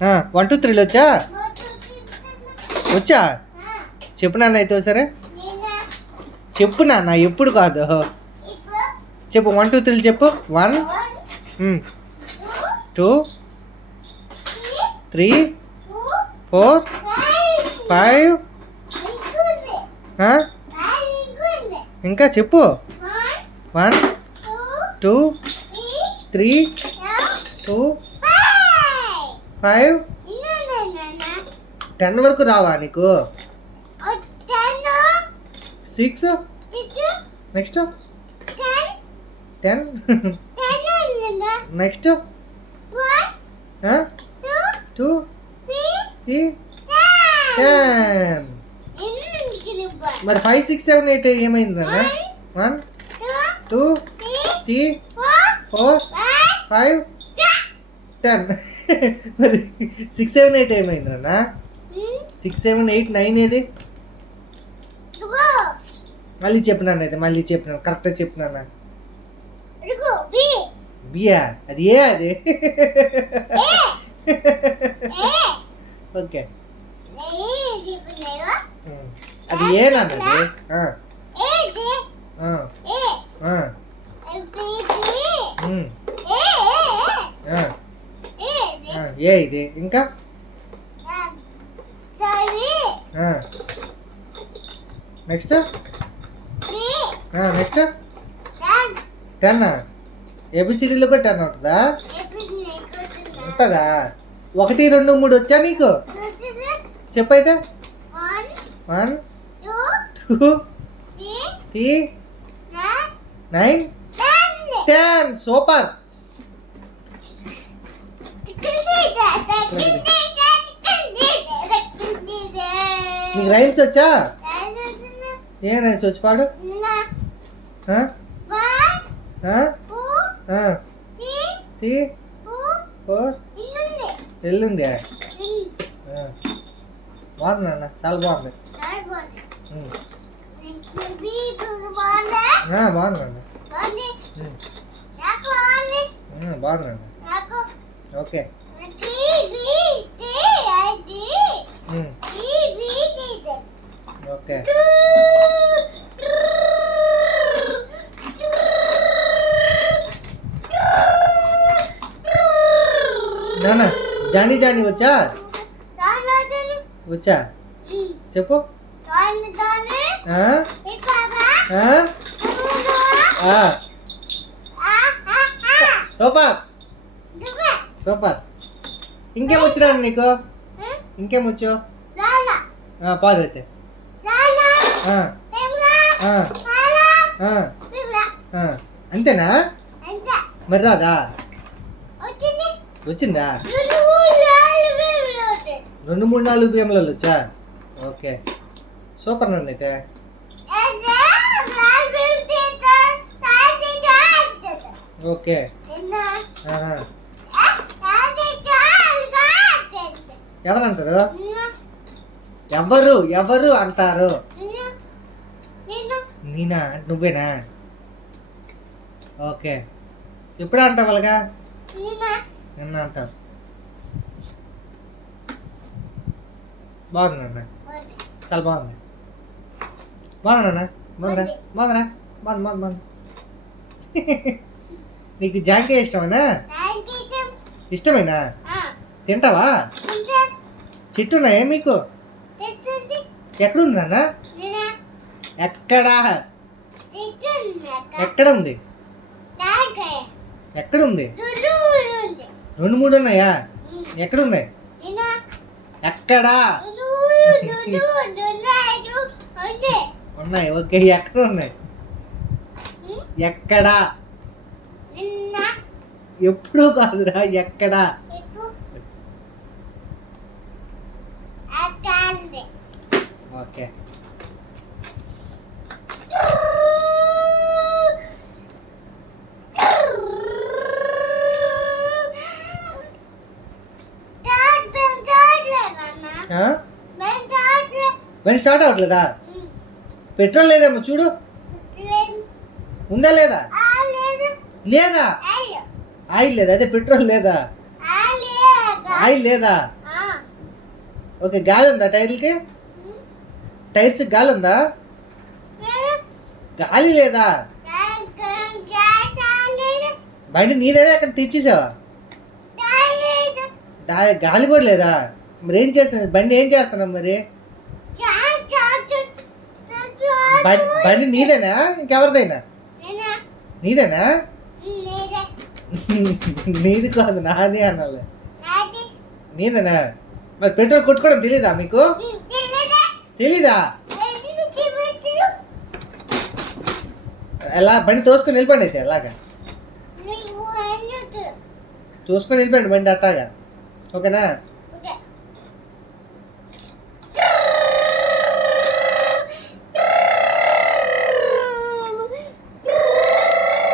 1 2 3 వచ్చా వచ్చా చెప్పు నాన్న అయితే సరే చెప్పు నాన్న ఎప్పుడు కాదు చెప్పు 1 2 3 చెప్పు 1 2 3 4 5 ఇంకా చెప్పు 1 2 3 2 5 10 వరకు రావా నీకు 6 నెక్స్ట్ 10 నెక్స్ట్ 2 3 10 మరి 5 6 7 8 ఏమైంది నాన్న 1 2 3 4 5 10 మరి 6 7 8 ఏమైంది నాన్న 6 7 8 9 ఏది మళ్ళీ చెప్పినాను అయితే మళ్ళీ చెప్పినాను కరెక్ట్గా చెప్పినా బియా అది ఏ అది ఓకే అది ఏనన్నది ఏ ఇది ఇంకా నెక్స్ట్ నెక్స్ట్ 10 ఏబిసిడీలో కూడా 10 ఉంటుందా ఉంటుందా 1 2 3 వచ్చా నీకు చెప్పైతే 1 2 3 9 10 సూపర్ నీకు రైమ్స్ వచ్చా ఏం రైమ్స్ వచ్చి పాడు ఎల్లుండి బాగుంది నాన్న చాలా బాగుంది బాగుంది నాన్న బాగుంది నాన్న ఓకే ఓకే నాన్న జానీ జానీ వచ్చా వచ్చా చెప్పు సూపర్ సూపర్ ఇంకేం వచ్చినా నీకు ఇంకేమొచ్చు పాడు అయితే అంతేనా మరి రాదా వచ్చిందా 2 3 4 బియ్యంలలో వచ్చా ఓకే సూపర్ నన్ను అయితే ఓకే ఎవరంటారు ఎవరు అంటారు నేనా నువ్వేనా ఓకే ఎప్పుడు అంటావు అలాగా నిన్న అంటావు బాగుంది నాన్న చాలా బాగుంది నాన్న బాగుంది నీకు జాంకాయ ఇష్టమేనా ఇష్టమేనా తింటావా చెట్టు ఉన్నాయా మీకు ఎక్కడుంది నాన్న ఎక్కడా ఎక్కడుంది ఎక్కడుంది 2 3 ఉన్నాయా ఎక్కడున్నాయి ఎక్కడా ఉన్నాయి ఓకే ఎక్కడ ఉన్నాయి ఎక్కడా ఎప్పుడు కాదురా ఎక్కడా ఓకే బండి స్టార్ట్ అవ్వట్లేదా పెట్రోల్ లేదేమో చూడు ఉందా లేదా లేదా ఆయిల్ లేదా అదే పెట్రోల్ లేదా ఆయిల్ లేదా? ఓకే, గాలి ఉందా టైర్లకి? టైర్స్ గాలి ఉందా? గాలి లేదా? బండి నీదేనా అక్కడ తెచ్చేసావా? గాలి కూడా లేదా? మరి ఏం చేస్తున్నా బండి ఏం చేస్తున్నావు మరి? బండి నీదేనా ఇంకెవరిదైనా? నీదేనా? నీది కాదు నాది అనాలి. నీదేనా? మరి పెట్రోల్ కొట్టుకోవడం తెలీదా మీకు? తెలీదా? ఎలా బండి తోసుకొని వెళ్ళిపోండి అయితే అలాగా తోసుకొని వెళ్ళిపోండి బండి అట్టాగా. ఓకేనా?